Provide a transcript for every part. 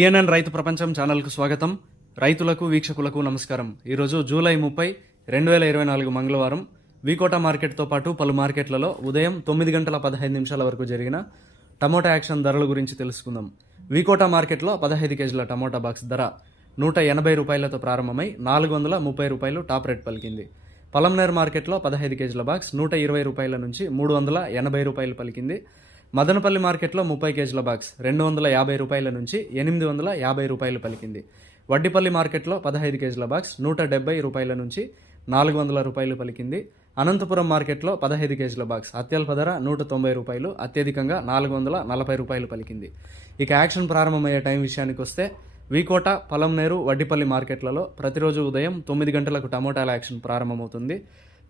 PNN రైతు ప్రపంచం ఛానల్కు స్వాగతం. రైతులకు వీక్షకులకు నమస్కారం. ఈరోజు జూలై ముప్పై రెండు వేల ఇరవై నాలుగు మంగళవారం వికోట మార్కెట్తో పాటు పలు మార్కెట్లలో ఉదయం తొమ్మిది గంటల పదహైదు నిమిషాల వరకు జరిగిన టమోటా యాక్షన్ ధరల గురించి తెలుసుకుందాం. వికోట మార్కెట్లో పదహైదు కేజీల టమోటా బాక్స్ ధర నూట ఎనభై రూపాయలతో ప్రారంభమై నాలుగు వందల ముప్పై రూపాయలు టాప్ రేట్ పలికింది. పలంనేర్ మార్కెట్లో పదహైదు కేజీల బాక్స్ నూట ఇరవై రూపాయల నుంచి మూడు వందల ఎనభై రూపాయలు పలికింది. మదనపల్లి మార్కెట్లో ముప్పై కేజీల బాక్స్ రెండు వందల యాభై రూపాయల నుంచి ఎనిమిది వందల యాభై రూపాయలు పలికింది. వడ్డిపల్లి మార్కెట్లో పదహైదు కేజీల బాక్స్ నూట డెబ్బై రూపాయల నుంచి నాలుగు వందల రూపాయలు పలికింది. అనంతపురం మార్కెట్లో పదహైదు కేజీల బాక్స్ అత్యల్ప ధర నూట తొంభై రూపాయలు అత్యధికంగా నాలుగు వందల నలభై రూపాయలు పలికింది. ఇక యాక్షన్ ప్రారంభమయ్యే టైం విషయానికి వస్తే వీకోట పలంనేరు వడ్డిపల్లి మార్కెట్లలో ప్రతిరోజు ఉదయం తొమ్మిది గంటలకు టమోటాల యాక్షన్ ప్రారంభమవుతుంది.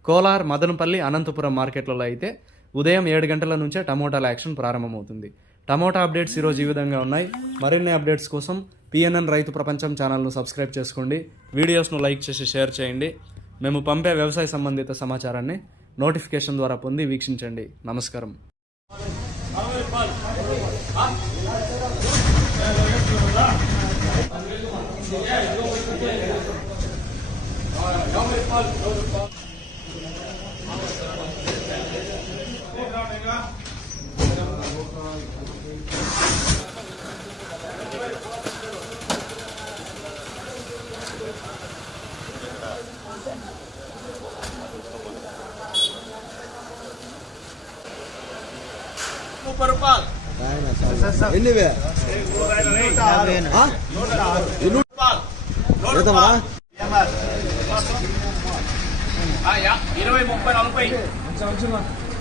కోలార్ మదనపల్లి అనంతపురం మార్కెట్లలో అయితే ఉదయం ఏడు గంటల నుంచే టమోటాల యాక్షన్ ప్రారంభమవుతుంది. టమోటా అప్డేట్స్ ఈరోజు ఈ విధంగా ఉన్నాయి. మరిన్ని అప్డేట్స్ కోసం పిఎన్ఎన్ రైతు ప్రపంచం ఛానల్ను సబ్స్క్రైబ్ చేసుకోండి. వీడియోస్ను లైక్ చేసి షేర్ చేయండి. మేము పంపే వ్యవసాయ సంబంధిత సమాచారాన్ని నోటిఫికేషన్ ద్వారా పొంది వీక్షించండి. నమస్కారం. ముప్పై రూపాయలు ఎన్నివే విధంగా ఇరవై ముప్పై నలభై.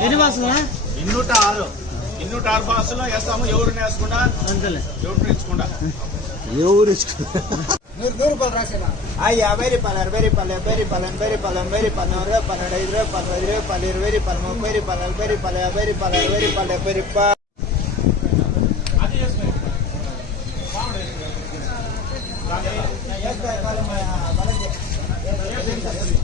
ఎన్ని బాసులా ఇన్నూట ఆరు ఇన్నూట ఆరు బాసులో వేస్తాము ఎవరిని వేసుకుంటా అంతలే ఎవరిని వేసుకుంటా ఎవరు ఆ యాభై రూపాయలు అరవై రూపాయలు డెబ్బై రూపాయలు ఎనభై రూపాయలు ఎనభై రూపాయలు నూరు పన్నెండు ఐదు రూపాయలు పదహైదు రూపాయలు ఇరవై రూపాయలు ముప్పై రూపాయలు నలభై రూపాయలు యాభై రూపాయలు అరవై రూపాయలు డెబ్బై రూపాయలు డెబ్బై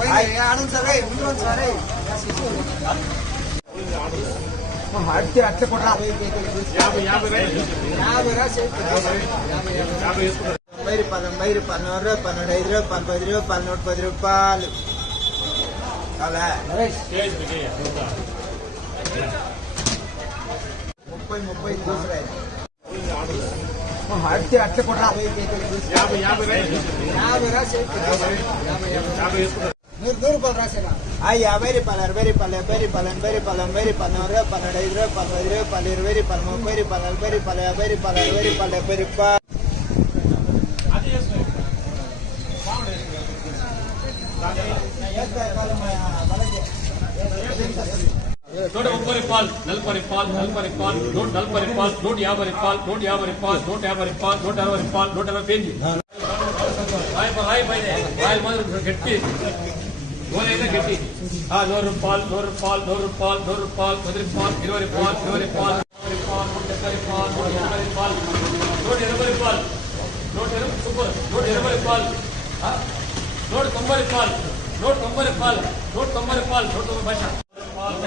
ఉన్నాయి ఆనంద్ సరే ముందు సరే అట్టి అట్ట కూడా యాభై యాభై రైలు యాభై రా యాభై వేసుకున్నారు తొంభై రూపాయలు తొంభై రూపాయలు నూరు రూపాయలు పన్నెండు ఐదు రూపాయలు పది రూపాయలు నూట పది రూపాయలు అలా ముప్పై ముప్పై తీసుకురాయి అట్టి అట్ట కూడా యాభై యాభై రైలు యాభై రా యాభై వేసుకున్నారు నూరు రూపాయలు రాసేనా ఆ యాభై రూపాయలు అరవై రూపాయలు డెబ్బై రూపాయలు ఎనభై రూపాయలు ఎనభై రూపాయలు నూరు రూపాయలు పన్నెండు ఐదు రూపాయలు పది రూపాయలు ఇరవై రూపాయలు ముప్పై రూపాయలు నలభై రూపాయలు యాభై రూపాయలు అరవై రూపాయలు డెబ్బై రూపాయలు నూట ముప్పై రూపాయలు నలభై రూపాయలు నలభై రూపాయలు నూట నలభై రూపాయలు నూట యాభై రూపాయలు నూట యాభై రూపాయలు నూట యాభై రూపాయలు నూట అరవై రూపాయలు నూట అరవై పేజీ రాయి రాయి పైన రాయి మాత్రం గట్టి నూనె గట్టి ఆ నూరు రూపాయలు నూరు రూపాయలు నూరు రూపాయలు నూరు రూపాయలు పది రూపాయలు ఇరవై రూపాయలు ఇరవై రూపాయలు ముప్పై రూపాయలు నూట డెబ్బై రూపాయలు నూట ఎనభై రూపాయలు నూట ఎనభై రూపాయలు నూట ఎనభై సూపర్ నూట ఎనభై రూపాయలు ఆ? నూట తొంభై రూపాయలు నూట తొంభై రూపాయలు నూట తొంభై రూపాయలు నూట తొంభై భాష నూట